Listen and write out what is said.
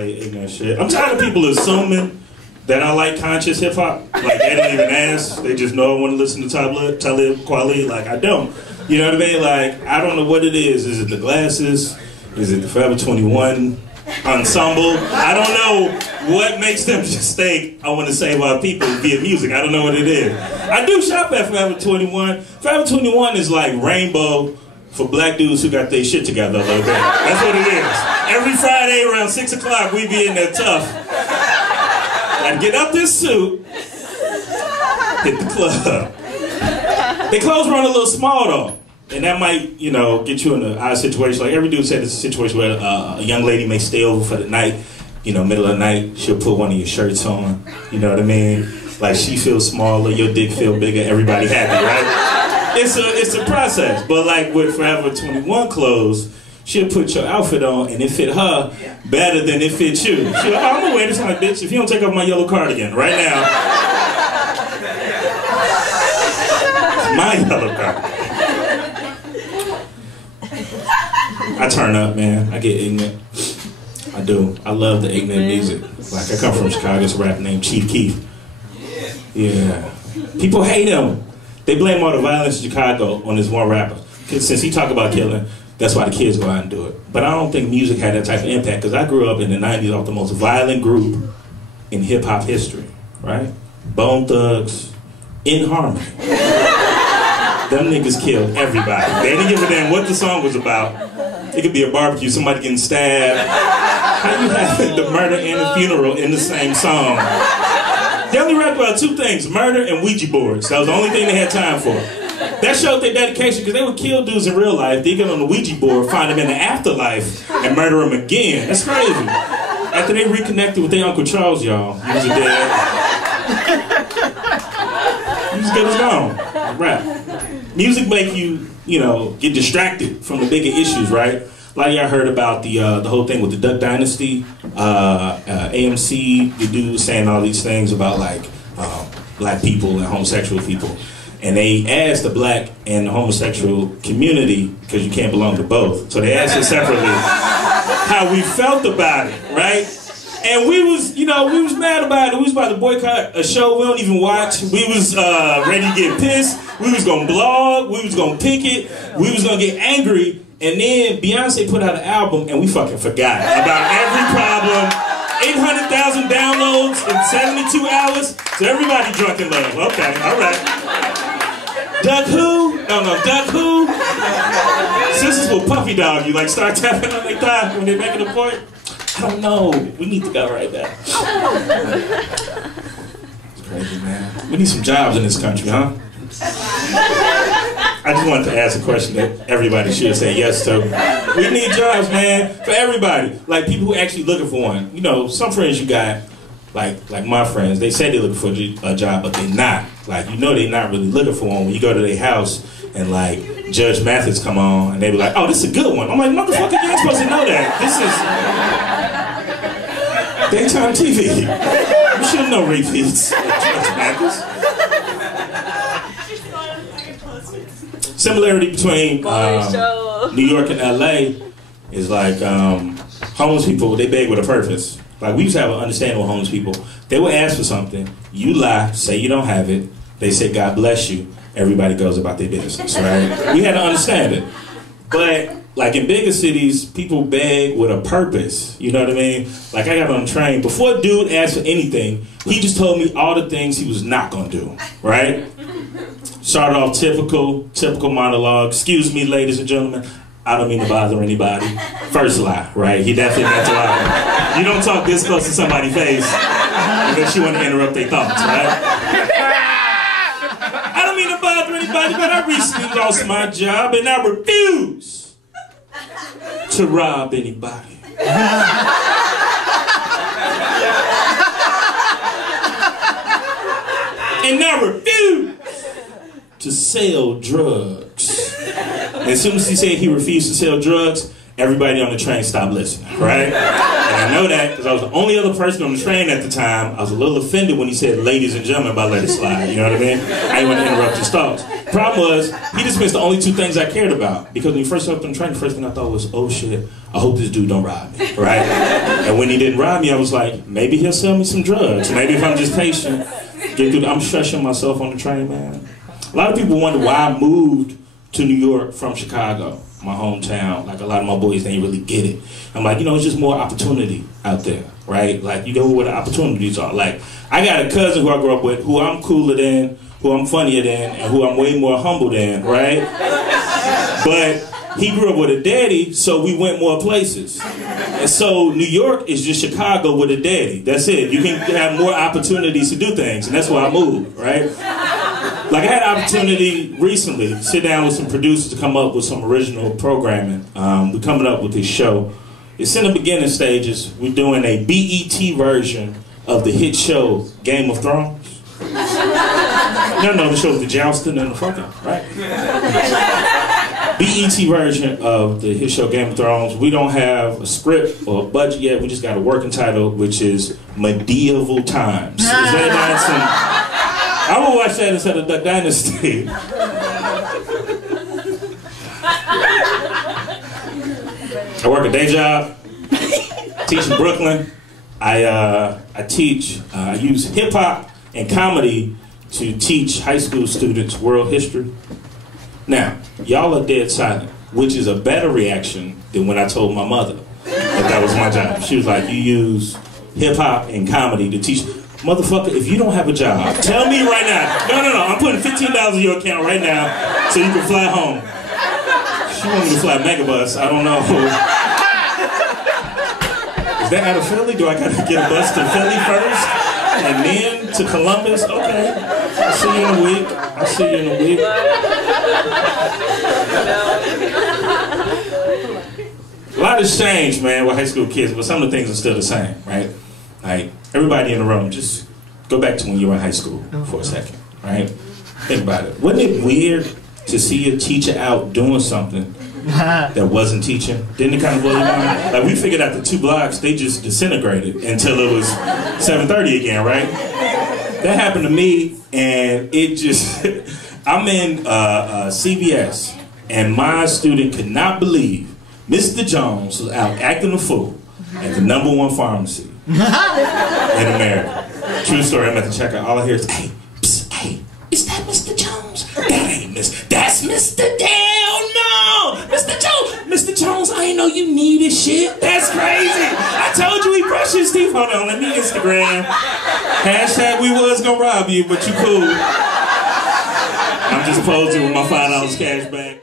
Ignorant shit. I'm tired of people assuming that I like conscious hip hop. Like they don't even ask. They just know I want to listen to Talib Kweli. Like I don't. You know what I mean? Like I don't know what it is. Is it the glasses? Is it the Forever 21 ensemble? I don't know what makes them just think I want to save our people via music. I don't know what it is. I do shop at Forever 21. Forever 21 is like Rainbow for black dudes who got their shit together a little bit. That's what it is. Every Friday around 6 o'clock, we be in there tough. I'd get up this suit, hit the club. They clothes run a little small though. And that might, you know, get you in an odd situation. Like every dude said, it's a situation where a young lady may stay over for the night. You know, middle of the night, she'll put one of your shirts on. You know what I mean? Like she feels smaller, your dick feel bigger, everybody happy, right? It's a process. But like with Forever 21 clothes, she'll put your outfit on and it fit her better than it fit you. She'll like, oh, I'm gonna wear this one, bitch. If you don't take off my yellow cardigan right now, it's my yellow cardigan. I turn up, man. I get ignorant. I do. I love the ignorant music. Like I come from Chicago, it's a rapper named Chief Keef. Yeah. People hate him. They blame all the violence in Chicago on this one rapper. Since he talk about killing, that's why the kids go out and do it. But I don't think music had that type of impact because I grew up in the 90s off the most violent group in hip-hop history, right? Bone Thugs, In Harmony. Them niggas killed everybody. They didn't give a damn what the song was about. It could be a barbecue, somebody getting stabbed. How you have the murder and the funeral in the same song? They only rapped about two things, murder and Ouija boards. That was the only thing they had time for. That showed their dedication because they would kill dudes in real life, they get on the Ouija board, find them in the afterlife, and murder them again. That's crazy. After they reconnected with their Uncle Charles, y'all, he was a dead. He was good as gone. Rap. Music make you, you know, get distracted from the bigger issues, right? Like y'all heard about the whole thing with the Duck Dynasty, AMC, the dude was saying all these things about like black people and homosexual people. And they asked the black and the homosexual community, because you can't belong to both, so they asked us separately how we felt about it, right? And we was, you know, we was mad about it. We was about to boycott a show we don't even watch. We was ready to get pissed. We was gonna blog. We was gonna picket. We was gonna get angry. And then Beyonce put out an album and we fucking forgot about every problem. 800,000 downloads in 72 hours. So everybody drunk in love. Okay, all right. Duck who? No, Duck who? Sisters will puppy dog you, like start tapping on their thigh when they're making a point. I don't know. We need to go right back. It's crazy, man. We need some jobs in this country, huh? I just wanted to ask a question that everybody should say yes to. We need jobs, man, for everybody. Like people who actually looking for one. You know, some friends you got, like my friends, they say they're looking for a job, but they're not. Like, you know they're not really looking for one when you go to their house and like Judge Mathis come on and they be like, oh, this is a good one. I'm like, motherfucker, you ain't supposed to know that. This is daytime TV. You should know repeats. Judge Mathis. Similarity between New York and LA is like homeless people, they beg with a purpose. Like we used to have an understanding with homeless people. They would ask for something, you lie, say you don't have it, they say God bless you, everybody goes about their business, right? We had to understand it. But like in bigger cities, people beg with a purpose, you know what I mean? Like I got on the train, before dude asked for anything, he just told me all the things he was not gonna do, right? Started off typical monologue. Excuse me, ladies and gentlemen, I don't mean to bother anybody. First lie, right? He definitely meant to lie. You don't talk this close to somebody's face unless you want to interrupt their thoughts, right? I don't mean to bother anybody, but I recently lost my job and I refuse to rob anybody. And I refuse to sell drugs. As soon as he said he refused to sell drugs, everybody on the train stopped listening, right? And I know that because I was the only other person on the train at the time. I was a little offended when he said ladies and gentlemen by let it slide, you know what I mean? I didn't want to interrupt his thoughts. Problem was, he just missed the only two things I cared about. Because when he first hopped on the train, the first thing I thought was, oh shit, I hope this dude don't rob me, right? And And when he didn't rob me, I was like, maybe he'll sell me some drugs. Maybe if I'm just patient, get through. I'm stretching myself on the train, man. A lot of people wonder why I moved to New York from Chicago, my hometown. Like a lot of my boys, they ain't really get it. I'm like, you know, it's just more opportunity out there, right? Like, you know where the opportunities are. Like, I got a cousin who I grew up with, who I'm cooler than, who I'm funnier than, and who I'm way more humble than, right? But he grew up with a daddy, so we went more places. And so New York is just Chicago with a daddy. That's it. You can have more opportunities to do things, and that's why I moved, right? Like, I had an opportunity recently to sit down with some producers to come up with some original programming. We're coming up with this show. It's in the beginning stages. We're doing a BET version of the hit show Game of Thrones. No, the show with the jousting and the fucking, right? BET version of the hit show Game of Thrones. We don't have a script or a budget yet. We just got a working title, which is Medieval Times. Is that some? I will watch that instead of Duck Dynasty. I work a day job, teach in Brooklyn. I use hip hop and comedy to teach high school students world history. Now, y'all are dead silent, which is a better reaction than when I told my mother that was my job. She was like, you use hip hop and comedy to teach. Motherfucker, if you don't have a job, tell me right now. No, I'm putting $15 in your account right now so you can fly home. She want me to fly Megabus, I don't know. Is that out of Philly? Do I gotta get a bus to Philly first? And then to Columbus? Okay. I'll see you in a week. I'll see you in a week. A lot has changed, man, with high school kids, but some of the things are still the same, right? Like, everybody in the room, just go back to when you were in high school for a second, right? Think about it. Wasn't it weird to see a teacher out doing something that wasn't teaching? Didn't it kind of blow your mind? Like, we figured out the 2 blocks, they just disintegrated until it was 7:30 again, right? That happened to me, and it just, I'm in CVS, and my student could not believe Mr. Jones was out acting a fool at the #1 pharmacy in America. True story, I'm at the checkout, all I hear is, hey, psst, hey, is that Mr. Jones? That ain't that's Mr. Dale, no! Mr. Jones! Mr. Jones, I ain't know you needed shit. That's crazy. I told you he brushed his teeth. Hold on, let me Instagram. Hashtag we was gonna rob you, but you cool. I'm just posing with my $5 cash back.